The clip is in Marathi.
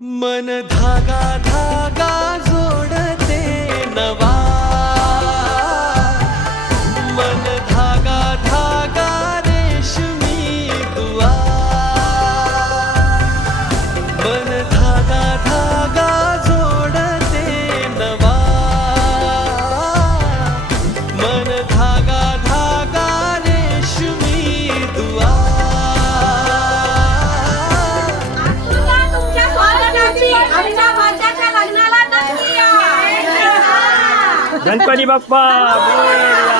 मन धागा धागा जोडते नवा, मन धागा धागा रेशमी दुआ, मन धागा धागा जोडते नवा, मन धागा धागा रेशमी दुआ. गणपती बाप्पा मोरया.